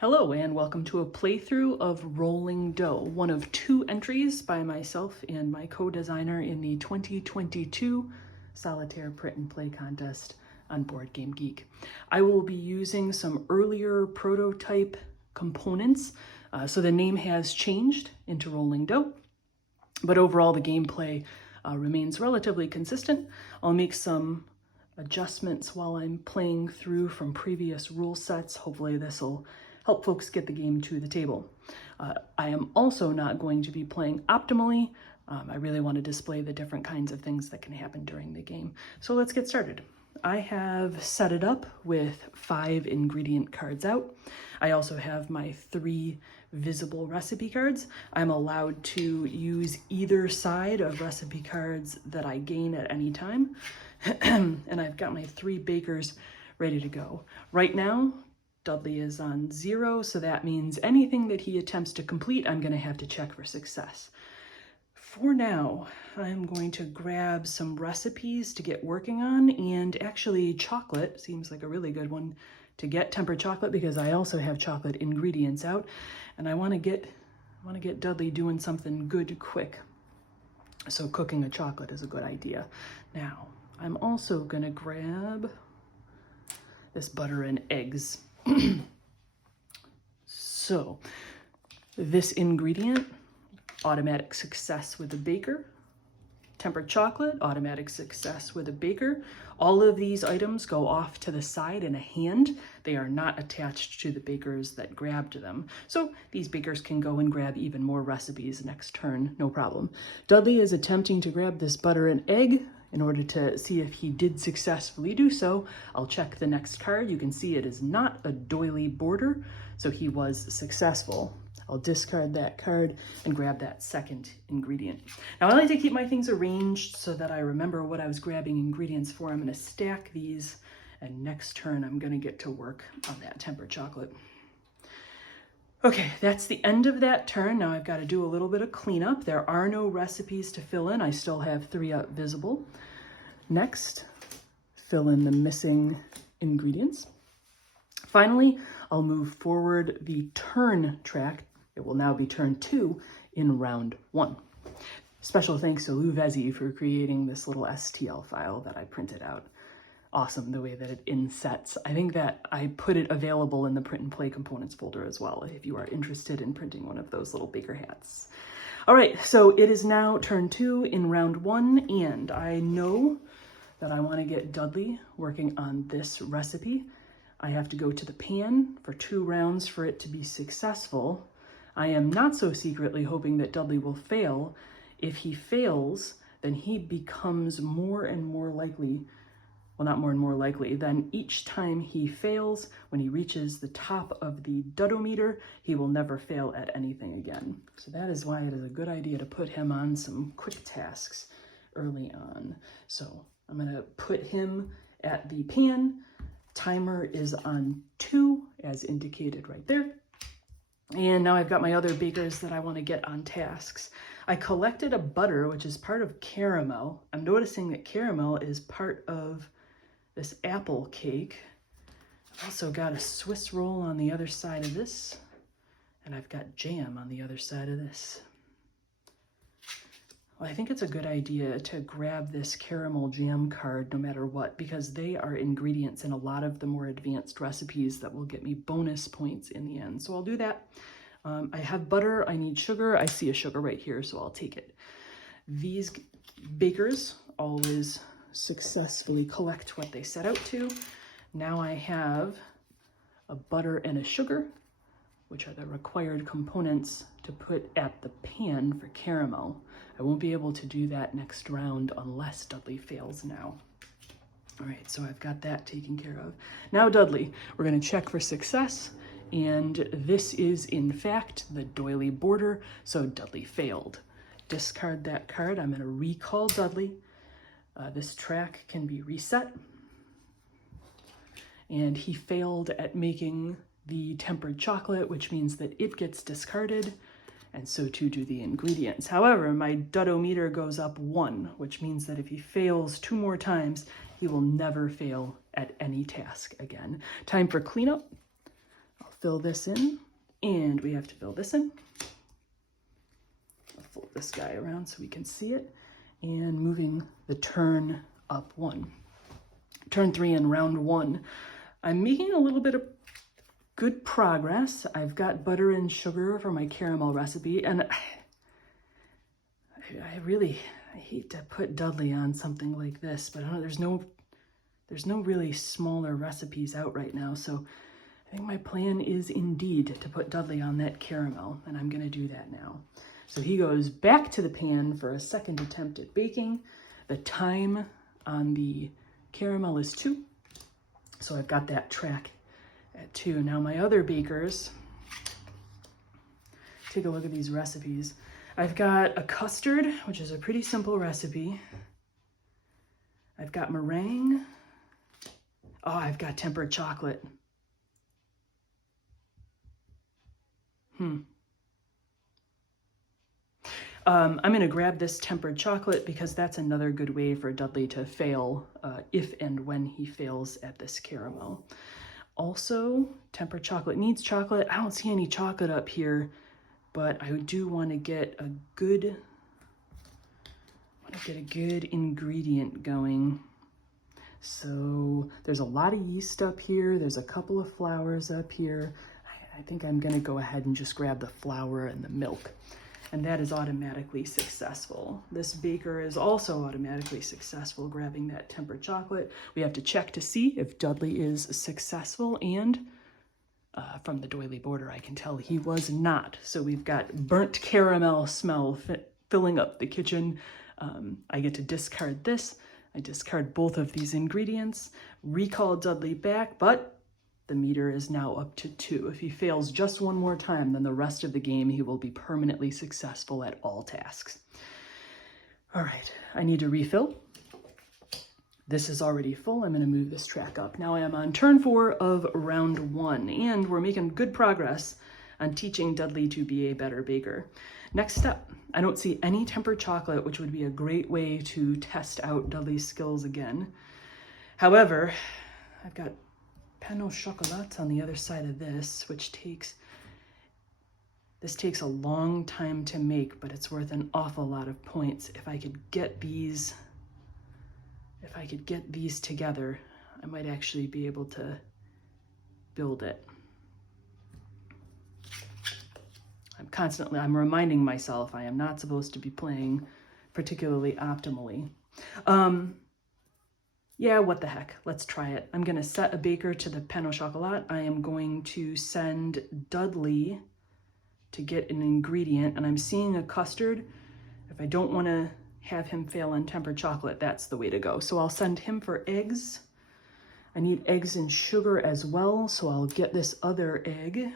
Hello and welcome to a playthrough of Rolling Dough, one of two entries by myself and my co-designer in the 2022 Solitaire Print and Play contest on Board Game Geek. I will be using some earlier prototype components, so the name has changed into Rolling Dough, but overall the gameplay remains relatively consistent. I'll make some adjustments while I'm playing through from previous rule sets. Hopefully this will help folks get the game to the table. I am also not going to be playing optimally. I really want to display the different kinds of things that can happen during the game. So let's get started. I have set it up with 5 ingredient cards out. I also have my 3 visible recipe cards. I'm allowed to use either side of recipe cards that I gain at any time. And I've got my 3 bakers ready to go. Right now, Dudley is on 0, so that means anything that he attempts to complete, I'm going to have to check for success. For now, I'm going to grab some recipes to get working on, and actually chocolate seems like a really good one to get, tempered chocolate, because I also have chocolate ingredients out, and I want to get Dudley doing something good quick. So cooking a chocolate is a good idea. Now, I'm also going to grab this butter and eggs. So this ingredient, automatic success with a baker. Tempered chocolate, automatic success with a baker. All of these items go off to the side in a hand. They are not attached to the bakers that grabbed them. So these bakers can go and grab even more recipes next turn, no problem. Dudley is attempting to grab this butter and egg. In order to see if he did successfully do so, I'll check the next card. You can see it is not a doily border, so he was successful. I'll discard that card and grab that second ingredient. Now I like to keep my things arranged so that I remember what I was grabbing ingredients for. I'm going to stack these, and next turn I'm going to get to work on that tempered chocolate. Okay, that's the end of that turn. Now I've got to do a little bit of cleanup. There are no recipes to fill in. I still have 3 up visible. Next, fill in the missing ingredients. Finally, I'll move forward the turn track. It will now be turn 2 in round 1. Special thanks to Lou Vezzi for creating this little STL file that I printed out. Awesome the way that it insets. I think that I put it available in the print and play components folder as well if you are interested in printing one of those little baker hats. All right, so it is now turn 2 in round 1, and I know that I want to get Dudley working on this recipe. I have to go to the pan for 2 rounds for it to be successful. I am not so secretly hoping that Dudley will fail. If he fails, then he becomes more and more likely, well, not more and more likely, then each time he fails, when he reaches the top of the dudometer, he will never fail at anything again. So that is why it is a good idea to put him on some quick tasks early on. So I'm going to put him at the pan. Timer is on 2, as indicated right there. And now I've got my other bakers that I want to get on tasks. I collected a butter, which is part of caramel. I'm noticing that caramel is part of this apple cake. I've also got a Swiss roll on the other side of this, and I've got jam on the other side of this. Well, I think it's a good idea to grab this caramel jam card no matter what, because they are ingredients in a lot of the more advanced recipes that will get me bonus points in the end. So I'll do that. I have butter, I need sugar. I see a sugar right here, so I'll take it. These bakers always successfully collect what they set out to. Now I have a butter and a sugar, which are the required components to put at the pan for caramel. I won't be able to do that next round unless Dudley fails now. All right, so I've got that taken care of. Now Dudley, we're going to check for success, and this is in fact the doily border, so Dudley failed. Discard that card. I'm going to recall Dudley. This track can be reset, and he failed at making the tempered chocolate, which means that it gets discarded, and so too do the ingredients. However, my dudometer goes up 1, which means that if he fails 2 more times, he will never fail at any task again. Time for cleanup. I'll fill this in, and we have to fill this in. I'll flip this guy around so we can see it, and moving the turn up 1. Turn 3 in round 1. I'm making a little bit of good progress. I've got butter and sugar for my caramel recipe, and I hate to put Dudley on something like this, but I don't know, there's no really smaller recipes out right now, so I think my plan is indeed to put Dudley on that caramel, and I'm gonna do that now. So he goes back to the pan for a second attempt at baking. The time on the caramel is 2, so I've got that track at 2. Now my other bakers, take a look at these recipes. I've got a custard, which is a pretty simple recipe. I've got meringue. Oh, I've got tempered chocolate. I'm going to grab this tempered chocolate because that's another good way for Dudley to fail if and when he fails at this caramel. Also, tempered chocolate needs chocolate. I don't see any chocolate up here, but I do want to get a good ingredient going. So there's a lot of yeast up here. There's a couple of flours up here. I think I'm going to go ahead and just grab the flour and the milk. And that is automatically successful. This baker is also automatically successful grabbing that tempered chocolate. We have to check to see if Dudley is successful, and from the doily border I can tell he was not. So we've got burnt caramel smell filling up the kitchen. I get to discard this. I discard both of these ingredients, recall Dudley back, but the meter is now up to 2. If he fails just one more time, then the rest of the game he will be permanently successful at all tasks. All right, I need to refill. This is already full. I'm going to move this track up. Now I am on turn 4 of round 1, and we're making good progress on teaching Dudley to be a better baker. Next step, I don't see any tempered chocolate, which would be a great way to test out Dudley's skills again. However, I've got pain au chocolat on the other side of this, which takes a long time to make, but it's worth an awful lot of points. If I could get these together, I might actually be able to build it. I'm reminding myself I am not supposed to be playing particularly optimally. Yeah, what the heck, let's try it. I'm gonna set a baker to the pain au chocolat. I am going to send Dudley to get an ingredient, and I'm seeing a custard. If I don't wanna have him fail on tempered chocolate, that's the way to go. So I'll send him for eggs. I need eggs and sugar as well, so I'll get this other egg.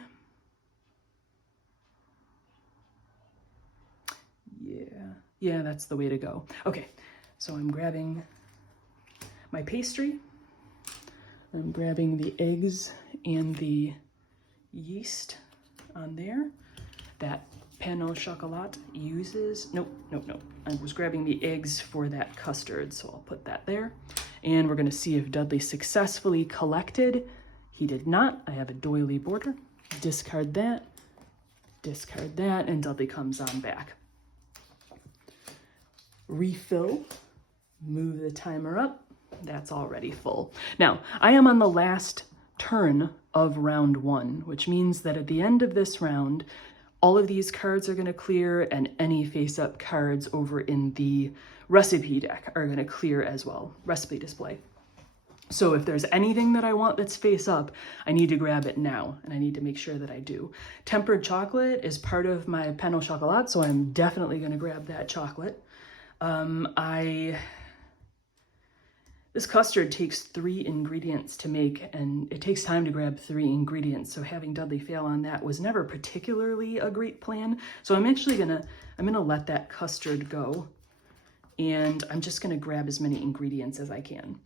Yeah, that's the way to go. Okay, so I'm grabbing my pastry. I'm grabbing the eggs and the yeast on there. That pain au chocolat uses, nope. I was grabbing the eggs for that custard, so I'll put that there. And we're gonna see if Dudley successfully collected. He did not. I have a doily border. Discard that, and Dudley comes on back. Refill, move the timer up. That's already full. Now, I am on the last turn of round 1, which means that at the end of this round, all of these cards are going to clear, and any face-up cards over in the recipe deck are going to clear as well, recipe display. So if there's anything that I want that's face up, I need to grab it now, and I need to make sure that I do. Tempered chocolate is part of my pain au chocolat, so I'm definitely going to grab that chocolate. This custard takes 3 ingredients to make, and it takes time to grab 3 ingredients, so having Dudley fail on that was never particularly a great plan. So I'm actually I'm gonna let that custard go, and I'm just gonna grab as many ingredients as I can.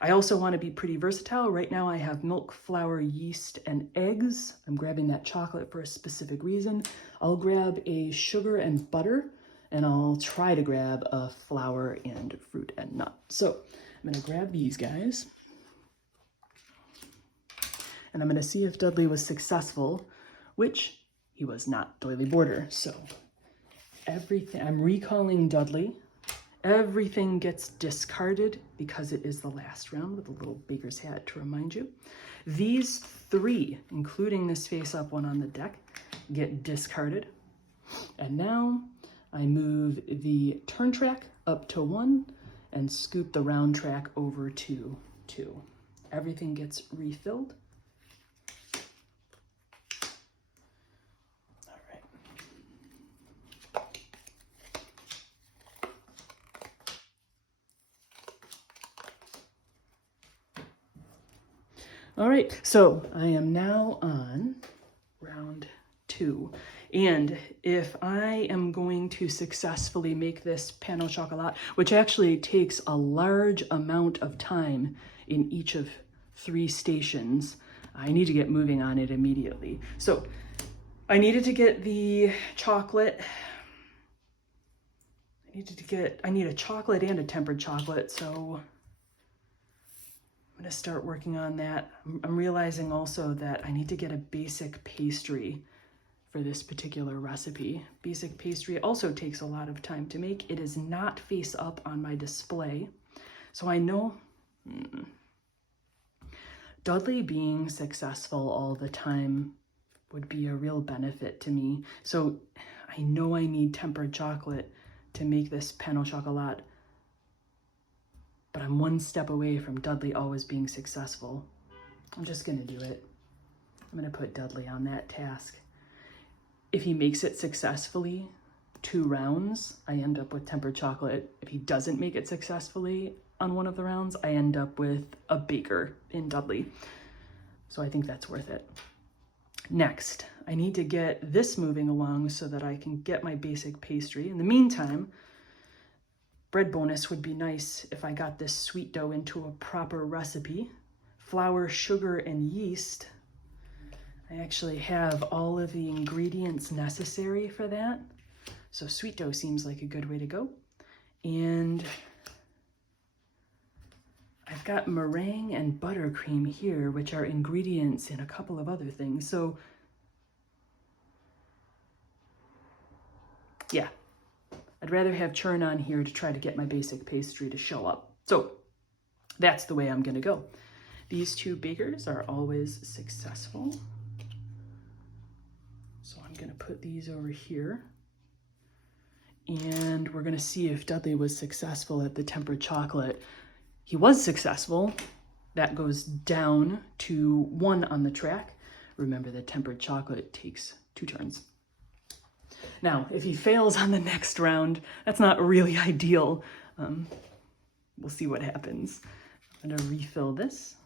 I also want to be pretty versatile. Right now I have milk, flour, yeast, and eggs. I'm grabbing that chocolate for a specific reason. I'll grab a sugar and butter, and I'll try to grab a flour and fruit and nut. So I'm gonna grab these guys. and I'm going to see if Dudley was successful, which he was not, doily border. So everything, I'm recalling Dudley. Everything gets discarded because it is the last round with a little baker's hat to remind you. These three, including this face-up one on the deck, get discarded. And now I move the turn track up to 1 and scoop the round track over to 2. Everything gets refilled. All right. All right, so I am now on round 2. And if I am going to successfully make this pain au chocolat, which actually takes a large amount of time in each of 3 stations, I need to get moving on it immediately. So I needed to get the chocolate. I need a chocolate and a tempered chocolate, so I'm gonna start working on that. I'm realizing also that I need to get a basic pastry for this particular recipe. Basic pastry also takes a lot of time to make. It is not face up on my display. So I know Dudley being successful all the time would be a real benefit to me. So I know I need tempered chocolate to make this pain au chocolat, but I'm 1 step away from Dudley always being successful. I'm just gonna do it. I'm gonna put Dudley on that task. If he makes it successfully, 2 rounds, I end up with tempered chocolate. If he doesn't make it successfully on one of the rounds, I end up with a baker in Dudley. So I think that's worth it. Next, I need to get this moving along so that I can get my basic pastry. In the meantime, bread bonus would be nice if I got this sweet dough into a proper recipe. Flour, sugar, and yeast. I actually have all of the ingredients necessary for that. So sweet dough seems like a good way to go. And I've got meringue and buttercream here, which are ingredients in a couple of other things. So yeah, I'd rather have churn on here to try to get my basic pastry to show up. So that's the way I'm gonna go. These 2 bakers are always successful. So I'm gonna put these over here. And we're gonna see if Dudley was successful at the tempered chocolate. He was successful. That goes down to 1 on the track. Remember, the tempered chocolate takes 2 turns. Now, if he fails on the next round, that's not really ideal. We'll see what happens. I'm gonna refill this.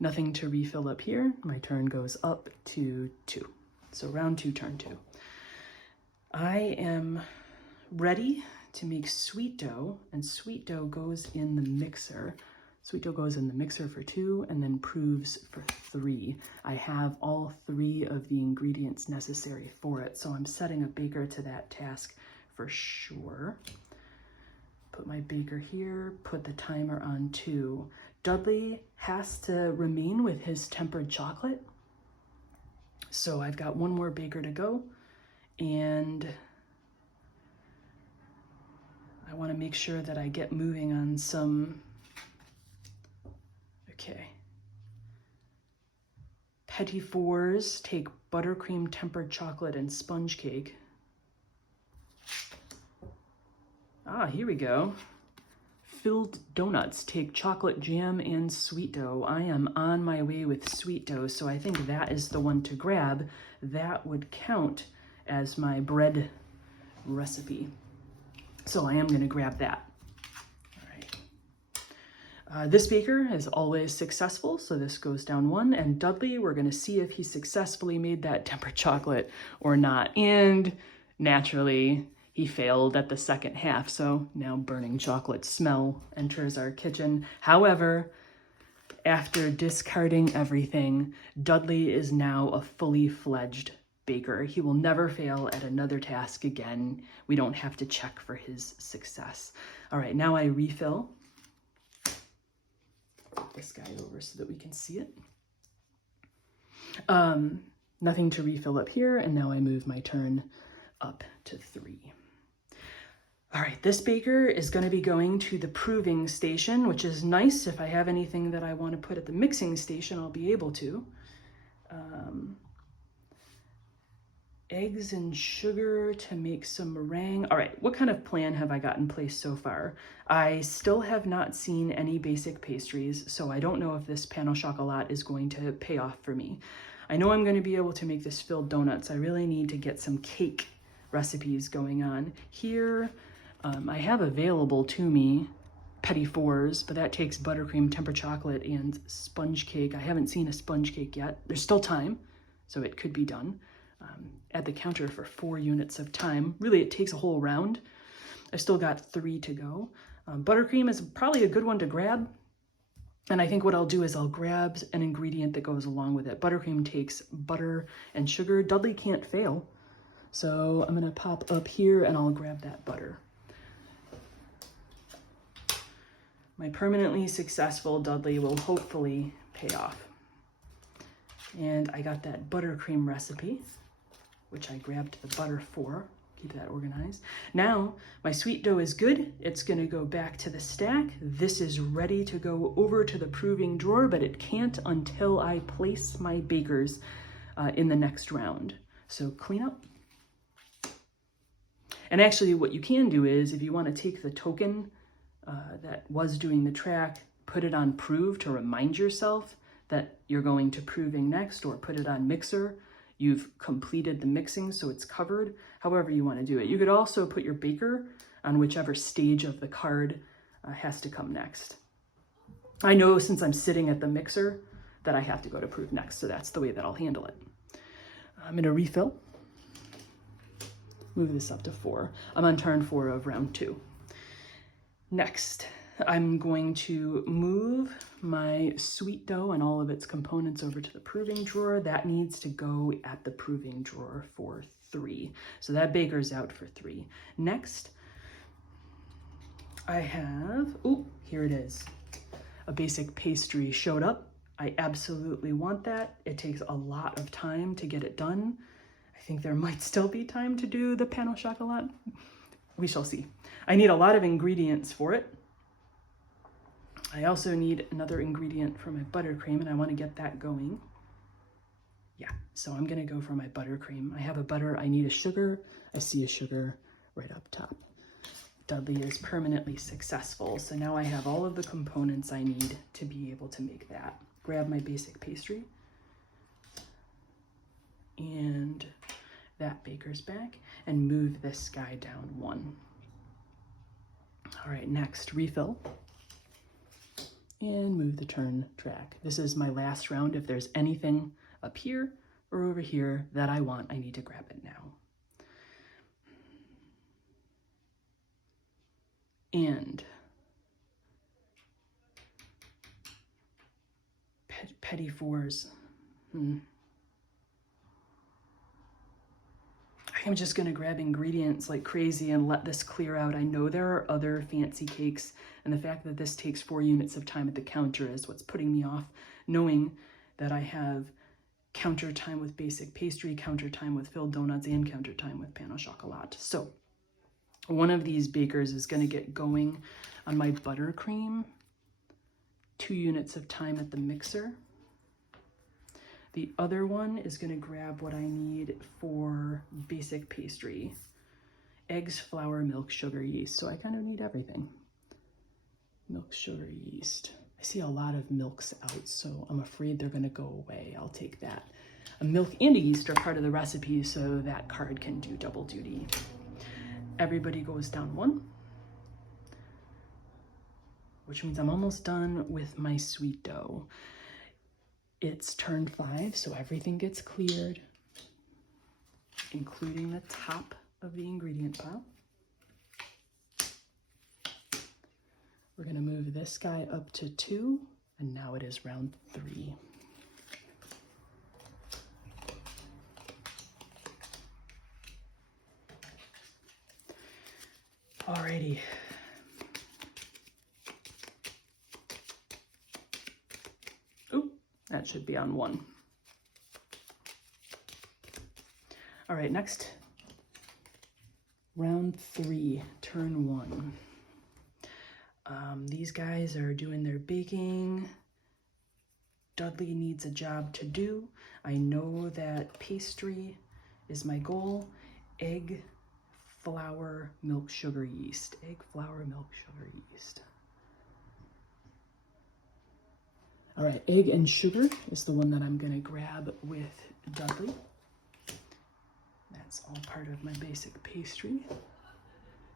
Nothing to refill up here. My turn goes up to 2. So round 2, turn 2. I am ready to make sweet dough, and sweet dough goes in the mixer. Sweet dough goes in the mixer for 2 and then proofs for 3. I have all 3 of the ingredients necessary for it, so I'm setting a baker to that task for sure. Put my baker here, put the timer on 2. Dudley has to remain with his tempered chocolate. So I've got 1 more baker to go, and I want to make sure that I get moving on some, okay. Petit fours take buttercream, tempered chocolate, and sponge cake. Ah, here we go. Filled donuts take chocolate jam and sweet dough. I am on my way with sweet dough, so I think that is the one to grab. That would count as my bread recipe. So I am gonna grab that. All right. This baker is always successful, so this goes down 1. And Dudley, we're gonna see if he successfully made that tempered chocolate or not. And naturally, he failed at the second half, so now burning chocolate smell enters our kitchen. However, after discarding everything, Dudley is now a fully fledged baker. He will never fail at another task again. We don't have to check for his success. All right, now I refill. Put this guy over so that we can see it. Nothing to refill up here, and now I move my turn up to 3. All right, this baker is going to be going to the proving station, which is nice. If I have anything that I want to put at the mixing station, I'll be able to. Eggs and sugar to make some meringue. All right, what kind of plan have I got in place so far? I still have not seen any basic pastries, so I don't know if this pain au chocolat is going to pay off for me. I know I'm going to be able to make this filled donuts. I really need to get some cake recipes going on. Here, I have available to me petit fours, but that takes buttercream, tempered chocolate, and sponge cake. I haven't seen a sponge cake yet. There's still time, so it could be done. At the counter for 4 units of time. Really, it takes a whole round. I've still got 3 to go. Buttercream is probably a good one to grab. And I think what I'll do is I'll grab an ingredient that goes along with it. Buttercream takes butter and sugar. Dudley can't fail. So I'm gonna pop up here and I'll grab that butter. My permanently successful Dudley will hopefully pay off. And I got that buttercream recipe, which I grabbed the butter for. Keep that organized. Now, my sweet dough is good. It's gonna go back to the stack. This is ready to go over to the proving drawer, but it can't until I place my bakers in the next round. So clean up. And actually what you can do is, if you wanna take the token that was doing the track, put it on prove to remind yourself that you're going to proving next, or put it on mixer. You've completed the mixing, so it's covered, however you want to do it. You could also put your baker on whichever stage of the card has to come next. I know since I'm sitting at the mixer that I have to go to prove next, so that's the way that I'll handle it. I'm going to refill. Move this up to 4. I'm on turn 4 of round 2. Next, I'm going to move my sweet dough and all of its components over to the proving drawer. That needs to go at the proving drawer for 3. So that baker's out for 3. Next, I have, here it is. A basic pastry showed up. I absolutely want that. It takes a lot of time to get it done. I think there might still be time to do the pain au chocolat. We shall see. I need a lot of ingredients for it. I also need another ingredient for my buttercream, and I want to get that going. Yeah, so I'm going to go for my buttercream. I have a butter. I need a sugar. I see a sugar right up top. Dudley is permanently successful, so now I have all of the components I need to be able to make that. Grab my basic pastry and that baker's back, and move this guy down 1. All right, next, refill. And move the turn track. This is my last round. If there's anything up here or over here that I want, I need to grab it now. And petit fours. I'm just gonna grab ingredients like crazy and let this clear out. I know there are other fancy cakes, and the fact that this takes 4 units of time at the counter is what's putting me off, knowing that I have counter time with basic pastry, counter time with filled donuts, and counter time with pain au chocolat. So one of these bakers is gonna get going on my buttercream, 2 units of time at the mixer. The other one is gonna grab what I need for basic pastry. Eggs, flour, milk, sugar, yeast. So I kind of need everything. Milk, sugar, yeast. I see a lot of milks out, so I'm afraid they're gonna go away. I'll take that. A milk and a yeast are part of the recipe, so that card can do double duty. Everybody goes down 1, which means I'm almost done with my sweet dough. It's turn 5, so everything gets cleared, including the top of the ingredient pile. We're gonna move this guy up to 2, and now it is round 3. Alrighty. That should be on 1. All right, next, round 3, turn 1. These guys are doing their baking. Dudley needs a job to do. I know that pastry is my goal. Egg, flour, milk, sugar, yeast. Egg, flour, milk, sugar, yeast. All right, egg and sugar is the one that I'm gonna grab with Dudley. That's all part of my basic pastry.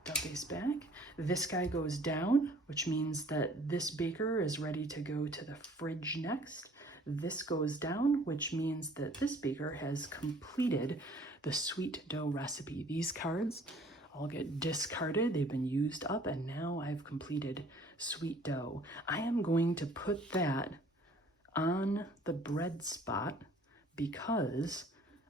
Dudley's back. This guy goes down, which means that this baker is ready to go to the fridge next. This goes down, which means that this baker has completed the sweet dough recipe. These cards all get discarded. They've been used up, and now I've completed sweet dough. I am going to put that on the bread spot because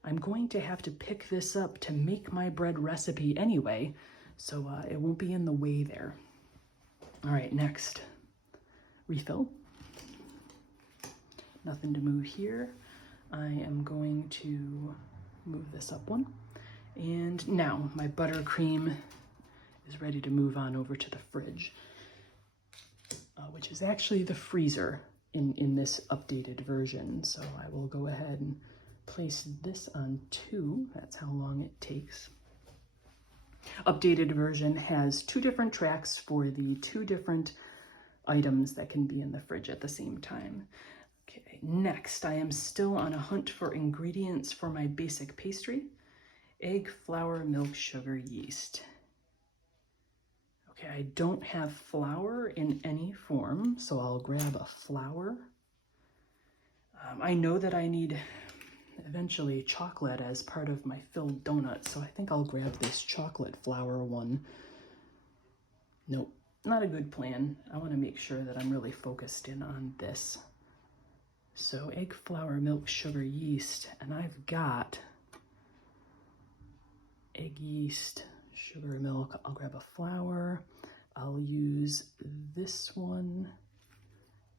I'm going to have to pick this up to make my bread recipe anyway, so it won't be in the way there. All right, next, refill. Nothing to move here. I am going to move this up one. And now my buttercream is ready to move on over to the fridge, which is actually the freezer in this updated version. So I will go ahead and place this on 2. That's how long it takes. Updated version has 2 different tracks for the 2 different items that can be in the fridge at the same time. Okay, next, I am still on a hunt for ingredients for my basic pastry. Egg, flour, milk, sugar, yeast. Okay, I don't have flour in any form, so I'll grab a flour. I know that I need eventually chocolate as part of my filled donut, so I think I'll grab this chocolate flour one. Nope, not a good plan. I want to make sure that I'm really focused in on this. So egg, flour, milk, sugar, yeast, and I've got egg, yeast, sugar, milk. I'll grab a flour. I'll use this one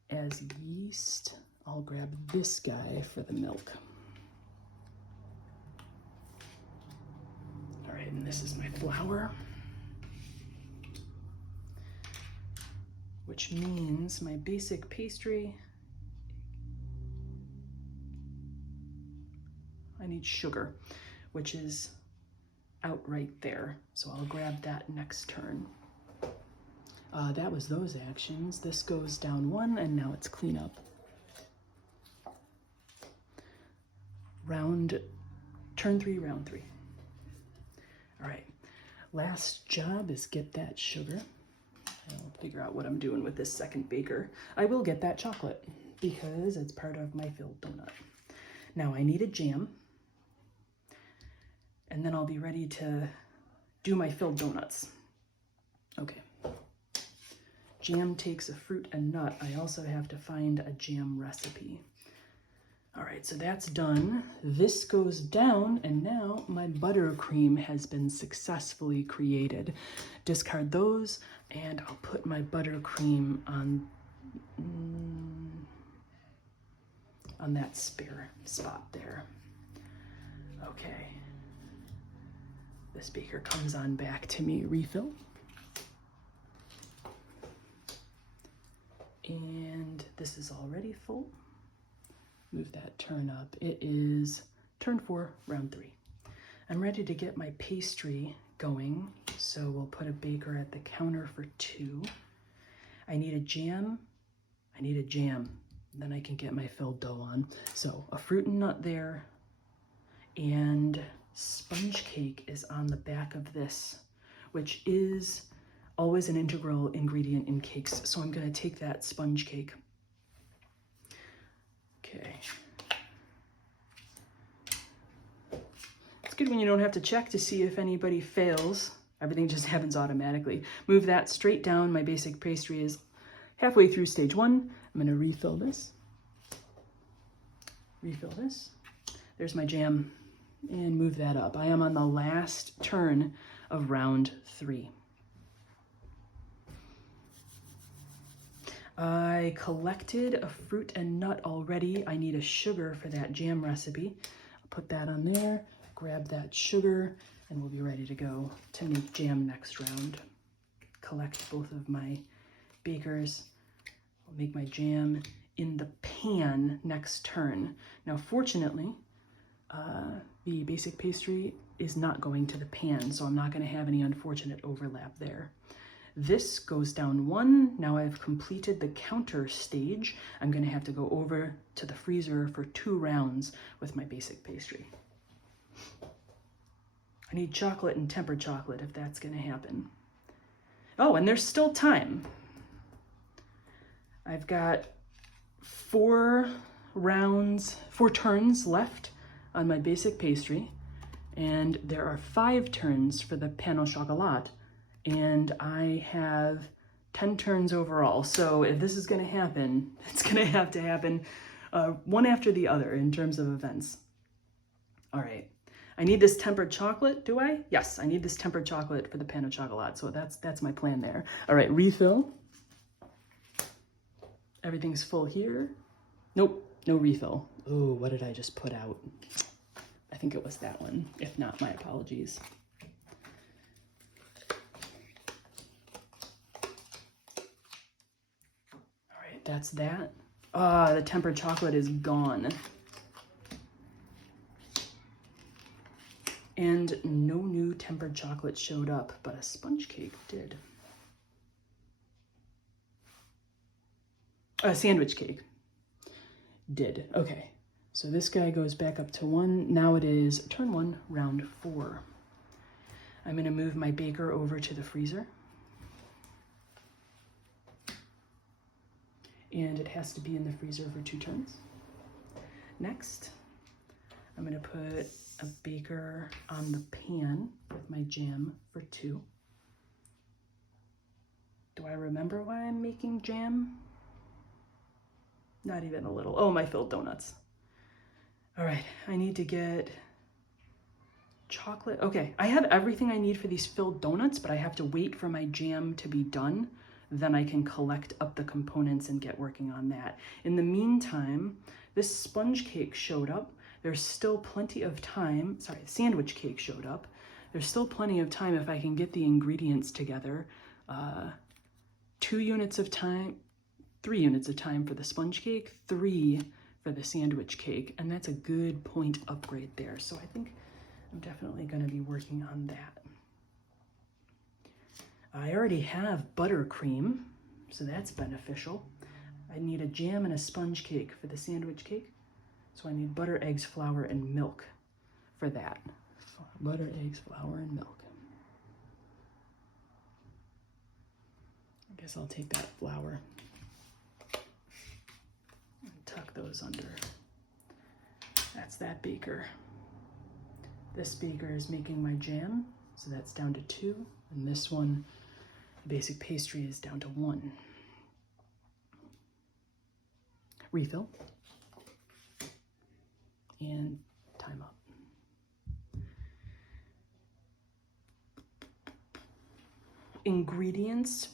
as yeast. I'll grab this guy for the milk. All right, and this is my flour, which means my basic pastry, I need sugar, which is out right there. So I'll grab that next turn. That was those actions. This goes down 1, and now it's cleanup. Turn 3, round 3. All right, last job is get that sugar. I'll figure out what I'm doing with this second baker. I will get that chocolate because it's part of my filled donut. Now I need a jam, and then I'll be ready to do my filled donuts. Okay. Jam takes a fruit and nut. I also have to find a jam recipe. All right, so that's done. This goes down, and now my buttercream has been successfully created. Discard those, and I'll put my buttercream on that spare spot there. Okay. This beaker comes on back to me, refill. And this is already full. Move that turn up. It is turn 4, round 3. I'm ready to get my pastry going, so we'll put a baker at the counter for 2. I need a jam. Then I can get my filled dough on. So a fruit and nut there, and sponge cake is on the back of this, which is always an integral ingredient in cakes. So I'm gonna take that sponge cake. Okay. It's good when you don't have to check to see if anybody fails. Everything just happens automatically. Move that straight down. My basic pastry is halfway through stage 1. I'm gonna refill this. There's my jam, and move that up. I am on the last turn of round 3. I collected a fruit and nut already. I need a sugar for that jam recipe. I'll put that on there. grab that sugar and we'll be ready to go to make jam next round. Collect both of my bakers. I'll make my jam in the pan next turn. Now, fortunately, the basic pastry is not going to the pan, so I'm not going to have any unfortunate overlap there. This goes down 1. Now I've completed the counter stage. I'm going to have to go over to the freezer for 2 rounds with my basic pastry. I need chocolate and tempered chocolate if that's going to happen. Oh, and there's still time. I've got 4 turns left on my basic pastry, and there are 5 turns for the pain au chocolat, and I have 10 turns overall. So if this is going to happen, it's going to happen one after the other in terms of events. All right. I need this tempered chocolate, do I? Yes, I need this tempered chocolate for the pain au chocolat, so that's my plan there. All right, refill. Everything's full here. Nope, no refill. Oh, what did I just put out? I think it was that one. If not, my apologies. All right, that's that. Ah, the tempered chocolate is gone. And no new tempered chocolate showed up, but a sponge cake did. A sandwich cake did. Okay, so this guy goes back up to 1. Now it is turn 1, round 4. I'm going to move my baker over to the freezer. And it has to be in the freezer for 2 turns. Next, I'm going to put a baker on the pan with my jam for 2. Do I remember why I'm making jam? Not even a little. Oh, my filled donuts. All right, I need to get chocolate. Okay, I have everything I need for these filled donuts, but I have to wait for my jam to be done. Then I can collect up the components and get working on that. In the meantime, this sponge cake showed up. There's still plenty of time. Sorry, sandwich cake showed up. There's still plenty of time if I can get the ingredients together. 2 units of time, 3 units of time for the sponge cake, 3 for the sandwich cake, and that's a good point upgrade there. So I think I'm definitely going to be working on that. I already have buttercream, so that's beneficial. I need a jam and a sponge cake for the sandwich cake. So I need butter, eggs, flour, and milk for that. Butter, eggs, flour, and milk. I guess I'll take that flour and tuck those under. That's that baker. This baker is making my jam, so that's down to 2. And this one, the basic pastry, is down to 1. Refill. And time up. Ingredients.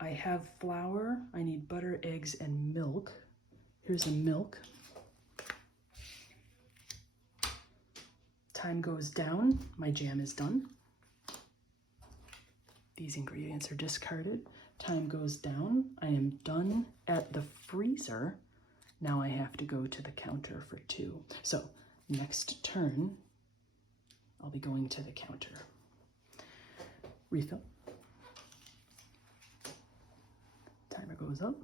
I have flour. I need butter, eggs, and milk. Here's the milk. Time goes down. My jam is done. These ingredients are discarded. Time goes down. I am done at the freezer. Now I have to go to the counter for 2. So next turn, I'll be going to the counter. Refill. Timer goes up.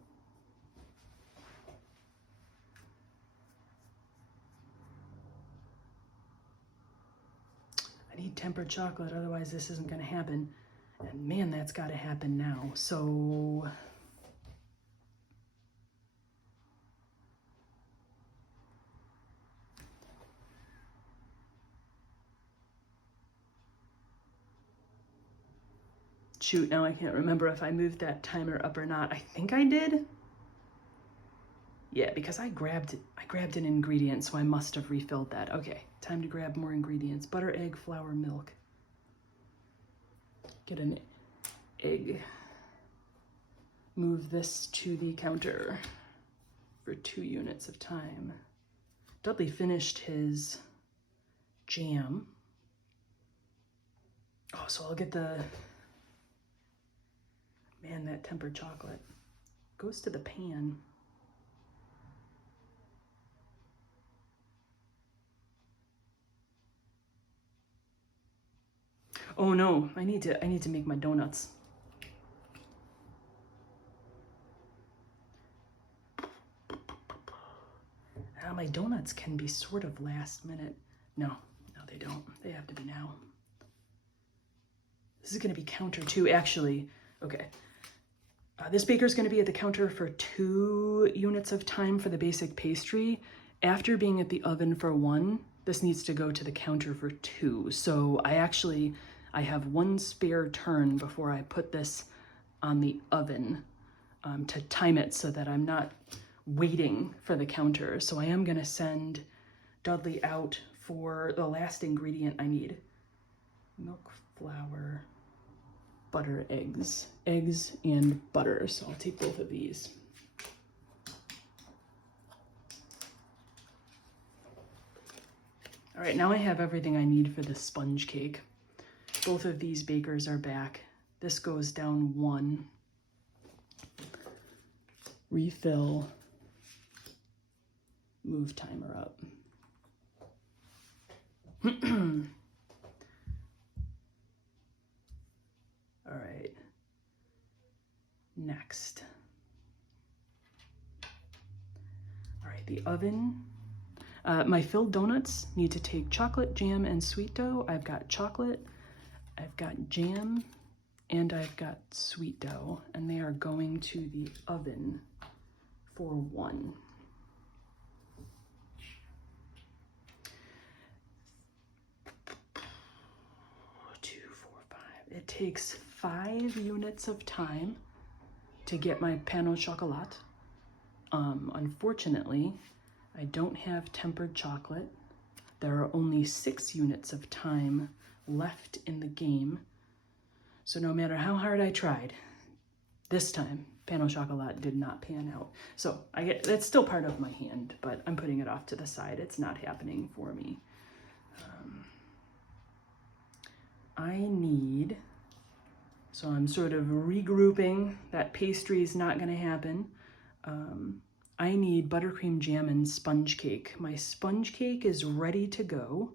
I need tempered chocolate, otherwise this isn't going to happen. And man, that's got to happen now. So shoot, now I can't remember if I moved that timer up or not. I think I did. Yeah, because I grabbed an ingredient, so I must have refilled that. Okay, time to grab more ingredients. Butter, egg, flour, milk. Get an egg. Move this to the counter for 2 units of time. Dudley finished his jam. Oh, so I'll get the, man, that tempered chocolate goes to the pan. Oh no, I need to make my donuts. My donuts can be sort of last minute. No, they don't. They have to be now. This is going to be counter 2, actually. Okay. This baker's going to be at the counter for 2 units of time for the basic pastry. After being at the oven for 1, this needs to go to the counter for 2. So I have 1 spare turn before I put this on the oven to time it so that I'm not waiting for the counter. So I am going to send Dudley out for the last ingredient I need. Milk, flour, butter, eggs and butter. So I'll take both of these. All right, now I have everything I need for the sponge cake. Both of these bakers are back. This goes down 1. Refill. Move timer up. All right. Next. All right, the oven. My filled donuts need to take chocolate, jam, and sweet dough. I've got chocolate, I've got jam, and I've got sweet dough, and they are going to the oven for 1. 2, 4, 5. It takes 5 units of time to get my pain au chocolat. Unfortunately, I don't have tempered chocolate. There are only 6 units of time left in the game. So no matter how hard I tried, this time, pain au chocolat did not pan out. So it's still part of my hand, but I'm putting it off to the side. It's not happening for me. So I'm sort of regrouping. That pastry is not going to happen. I need buttercream jam and sponge cake. My sponge cake is ready to go.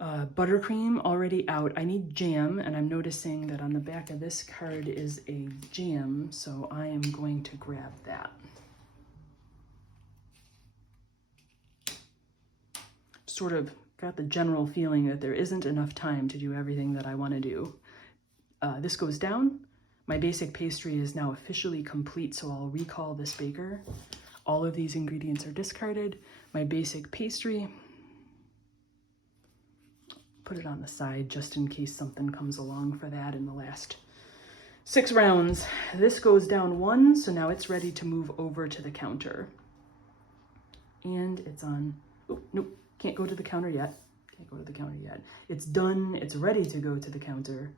Buttercream already out. I need jam, and I'm noticing that on the back of this card is a jam, so I am going to grab that. Sort of got the general feeling that there isn't enough time to do everything that I want to do. This goes down. My basic pastry is now officially complete, so I'll recall this baker. All of these ingredients are discarded. My basic pastry, put it on the side just in case something comes along for that in the last 6 rounds. This goes down 1, so now it's ready to move over to the counter. And it's on, oh, nope, can't go to the counter yet. Can't go to the counter yet. It's done, it's ready to go to the counter.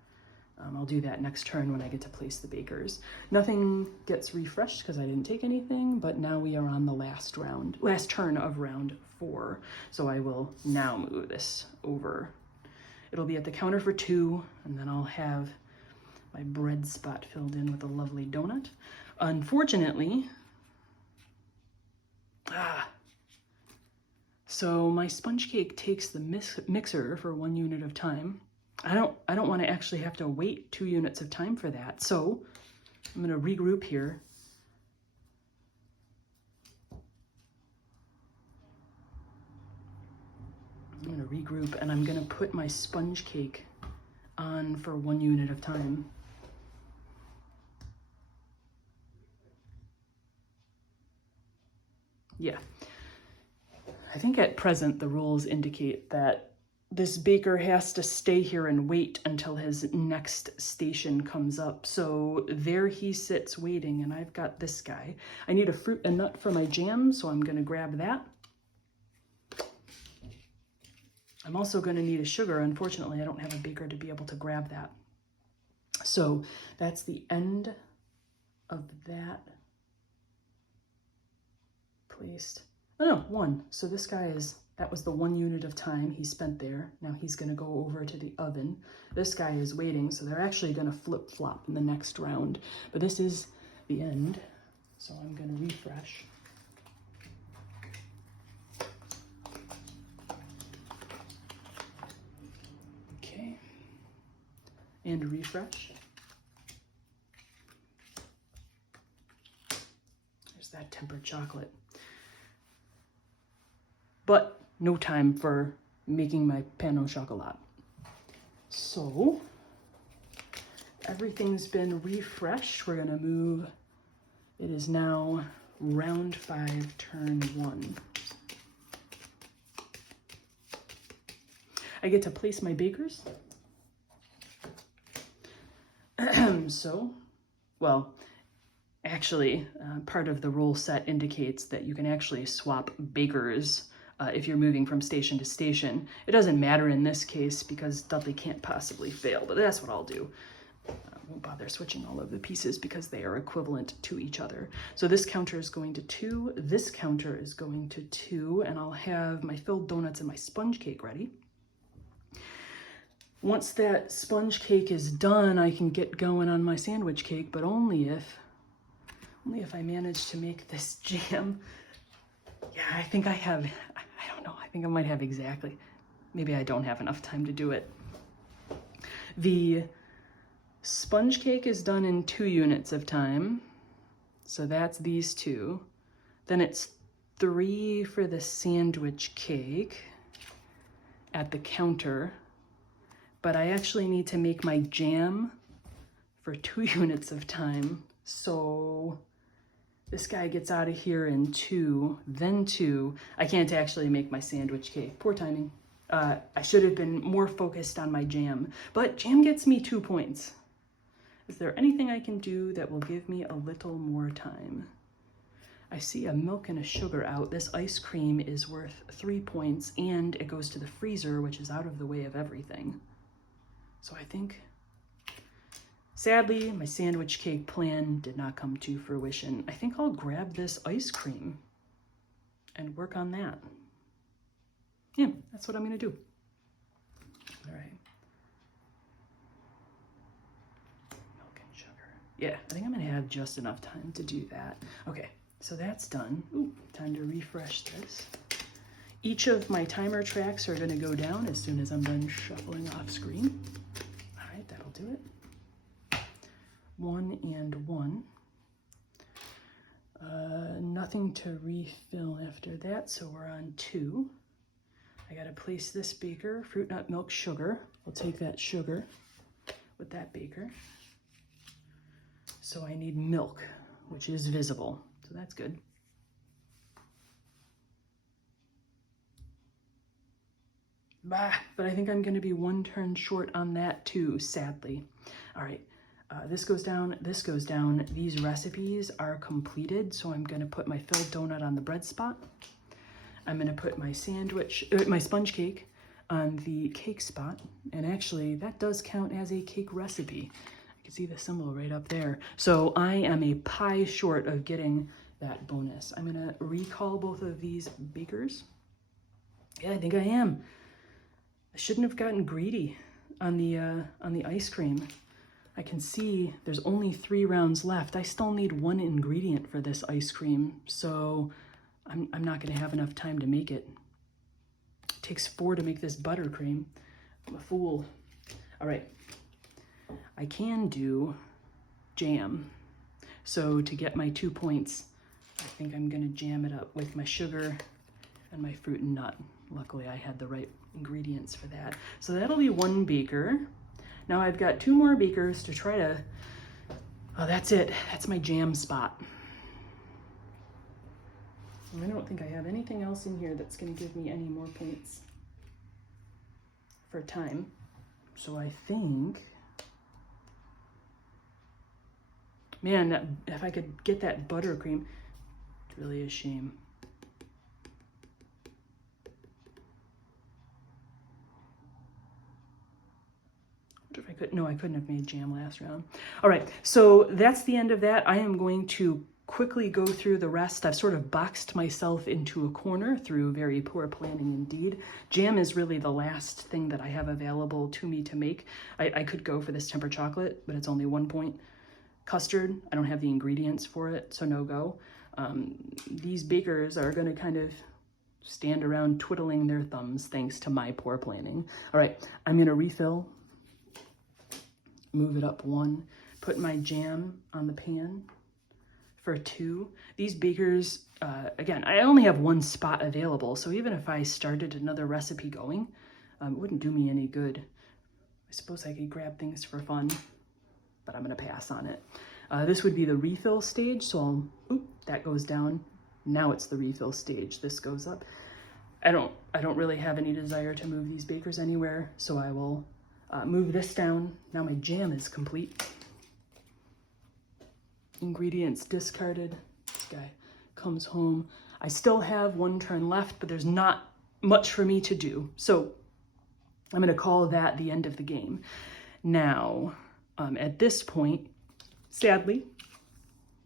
I'll do that next turn when I get to place the bakers. Nothing gets refreshed because I didn't take anything, but now we are on the last turn of round 4. So I will now move this over. It'll be at the counter for 2, and then I'll have my bread spot filled in with a lovely donut. Unfortunately, so my sponge cake takes the mixer for 1 unit of time. I don't want to actually have to wait 2 units of time for that. So I'm going to regroup here. I'm going to regroup, and I'm going to put my sponge cake on for 1 unit of time. Yeah. I think at present the rules indicate that this baker has to stay here and wait until his next station comes up. So there he sits waiting, and I've got this guy. I need a fruit and nut for my jam, so I'm going to grab that. I'm also going to need a sugar. Unfortunately, I don't have a baker to be able to grab that. So that's the end of that placed. Oh no, 1. So this guy is That was the 1 unit of time he spent there. Now he's gonna go over to the oven. This guy is waiting, so they're actually gonna flip-flop in the next round. But this is the end, so I'm gonna refresh. Okay, and refresh. There's that tempered chocolate. But no time for making my pain au chocolat. So everything's been refreshed. We're gonna move. It is now round 5, turn 1. I get to place my bakers. So, well, actually, part of the rule set indicates that you can actually swap bakers if you're moving from station to station. It doesn't matter in this case because Dudley can't possibly fail, but that's what I'll do. I won't bother switching all of the pieces because they are equivalent to each other. So this counter is going to 2, this counter is going to 2, and I'll have my filled donuts and my sponge cake ready. Once that sponge cake is done, I can get going on my sandwich cake, but only if I manage to make this jam. Yeah, I think I have, I don't know, I think I might have exactly, maybe I don't have enough time to do it. The sponge cake is done in 2 units of time, so that's these 2. Then it's 3 for the sandwich cake at the counter, but I actually need to make my jam for 2 units of time, so this guy gets out of here in 2, then 2. I can't actually make my sandwich cake. Poor timing. I should have been more focused on my jam, but jam gets me 2 points. Is there anything I can do that will give me a little more time? I see a milk and a sugar out. This ice cream is worth 3 points, and it goes to the freezer, which is out of the way of everything. So I think, sadly, my sandwich cake plan did not come to fruition. I think I'll grab this ice cream and work on that. Yeah, that's what I'm gonna do. All right. Milk and sugar. Yeah, I think I'm gonna have just enough time to do that. Okay, so that's done. Ooh, time to refresh this. Each of my timer tracks are gonna go down as soon as I'm done shuffling off screen. All right, that'll do it. 1 and 1. Nothing to refill after that, so we're on 2. I gotta place this baker, fruit nut milk sugar. We'll take that sugar with that baker. So I need milk, which is visible, so that's good. But I think I'm gonna be 1 turn short on that too, sadly. All right. This goes down, this goes down. These recipes are completed, so I'm gonna put my filled donut on the bread spot. I'm gonna put my my sponge cake on the cake spot, and actually that does count as a cake recipe. You can see the symbol right up there. So I am a pie short of getting that bonus. I'm gonna recall both of these bakers. Yeah, I think I am. I shouldn't have gotten greedy on the ice cream. I can see there's only 3 rounds left. I still need 1 ingredient for this ice cream, so I'm not gonna have enough time to make it. It takes 4 to make this buttercream. I'm a fool. All right, I can do jam. So to get my 2 points, I think I'm gonna jam it up with my sugar and my fruit and nut. Luckily I had the right ingredients for that. So that'll be 1 baker. Now I've got 2 more bakers to try to, oh, that's it. That's my jam spot. I don't think I have anything else in here that's gonna give me any more points for time. So I think, man, if I could get that buttercream, it's really a shame. If I could, no, I couldn't have made jam last round. All right, so that's the end of that. I am going to quickly go through the rest. I've sort of boxed myself into a corner through very poor planning indeed. Jam is really the last thing that I have available to me to make. I could go for this tempered chocolate, but it's only 1 point. Custard, I don't have the ingredients for it, so no go. These bakers are gonna kind of stand around twiddling their thumbs thanks to my poor planning. All right, I'm gonna refill, move it up 1, put my jam on the pan for 2. These bakers, again, I only have 1 spot available, so even if I started another recipe going, it wouldn't do me any good. I suppose I could grab things for fun, but I'm gonna pass on it. This would be the refill stage, so that goes down. Now it's the refill stage. This goes up. I don't really have any desire to move these bakers anywhere, so I will move this down. Now my jam is complete. Ingredients discarded. This guy comes home. I still have 1 turn left, but there's not much for me to do. So I'm gonna call that the end of the game. Now, at this point, sadly,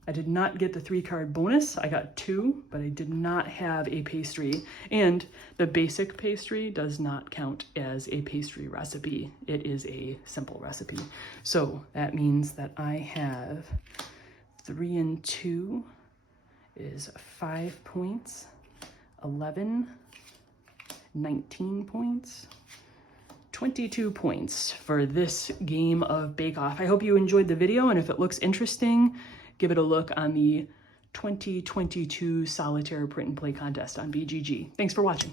I did not get the 3-card bonus. I got 2, but I did not have a pastry. And the basic pastry does not count as a pastry recipe. It is a simple recipe. So that means that I have 3 and 2 is 5 points, 11, 19 points, 22 points for this game of Bake Off. I hope you enjoyed the video, and if it looks interesting, give it a look on the 2022 Solitaire Print and Play contest on BGG. Thanks for watching.